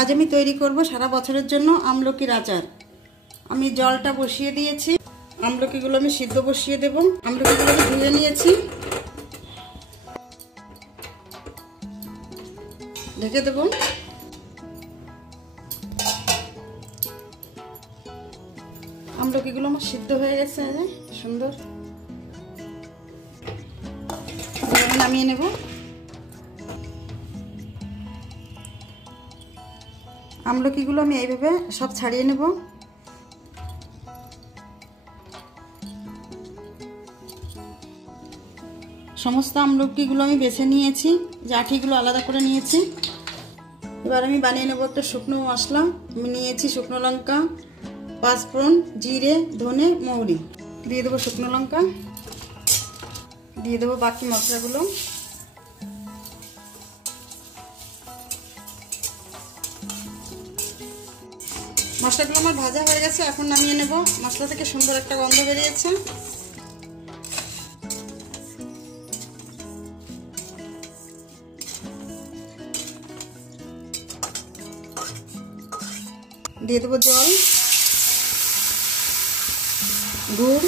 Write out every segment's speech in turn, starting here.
আজ আমি তৈরি করব সারা বছরের জন্য আমলকির আচার। আমি জলটা বসিয়ে দিয়েছি, আমলকিগুলো আমি সিদ্ধ বসিয়ে দেব। আমলকিগুলো আমি ধুয়ে নিয়েছি, ঢেকে দেব। আমলকিগুলো আমার সিদ্ধ হয়ে গেছে, সুন্দর। নামিয়ে নেব। আমলকিগুলো আমি এইভাবে সব ছাড়িয়ে নেব। সমস্ত আমলকিগুলো আমি বেছে নিয়েছি, আঠিগুলো আলাদা করে নিয়েছি। এবার আমি বানিয়ে নেব একটা শুকনো মশলা। আমি নিয়েছি শুকনো লঙ্কা, পাঁচফোড়ন, জিরে, ধনে, মৌরি। দিয়ে দেবো শুকনো লঙ্কা, দিয়ে দেবো বাকি মশলাগুলো। মশলাগুলো আমার ভাজা হয়ে গেছে, এখন নামিয়ে নেব। মশলা থেকে সুন্দর একটা গন্ধ বেরিয়েছে। দিয়ে দেবো জল, গুড়,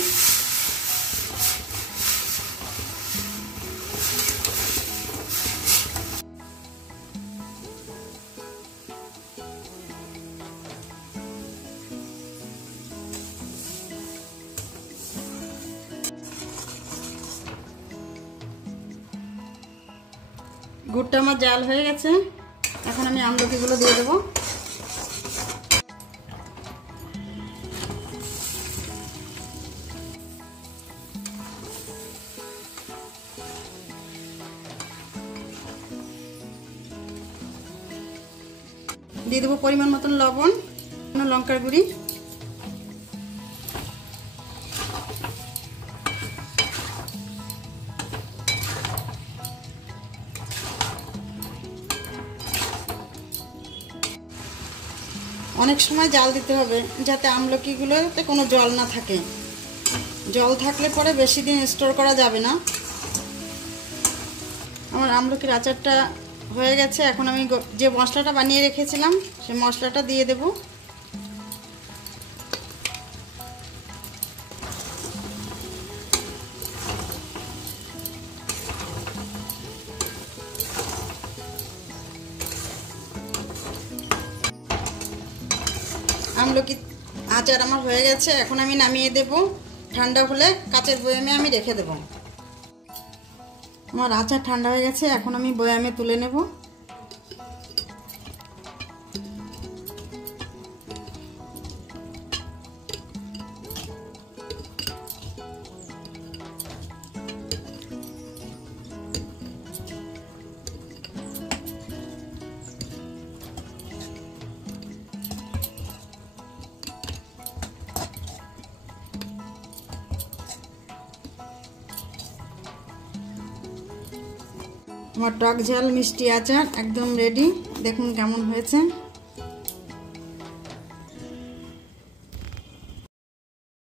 গুড়টা আমার জাল হয়ে গেছে। এখন আমি আমলকিগুলো দিয়ে দেবো। দিয়ে দেবো পরিমাণ মতন লবণ, লঙ্কার গুঁড়ি, অনেক সময় জাল দিতে হবে যাতে আমলকিগুলোতে কোনো জল না থাকে। জল থাকলে পরে বেশি দিন স্টোর করা যাবে না। আমার আমলকির আচারটা হয়ে গেছে। এখন আমি যে মশলাটা বানিয়ে রেখেছিলাম সেই মশলাটা দিয়ে দেব। আমলকি আচার আমার হয়ে গেছে, এখন আমি নামিয়ে দেব। ঠান্ডা হলে কাচের বয়ামে আমি রেখে দেব। আমার আচার ঠান্ডা হয়ে গেছে, এখন আমি বয়ামে তুলে নেব। আমার টক ঝাল মিষ্টি আচার একদম রেডি। দেখুন কেমন হয়েছে।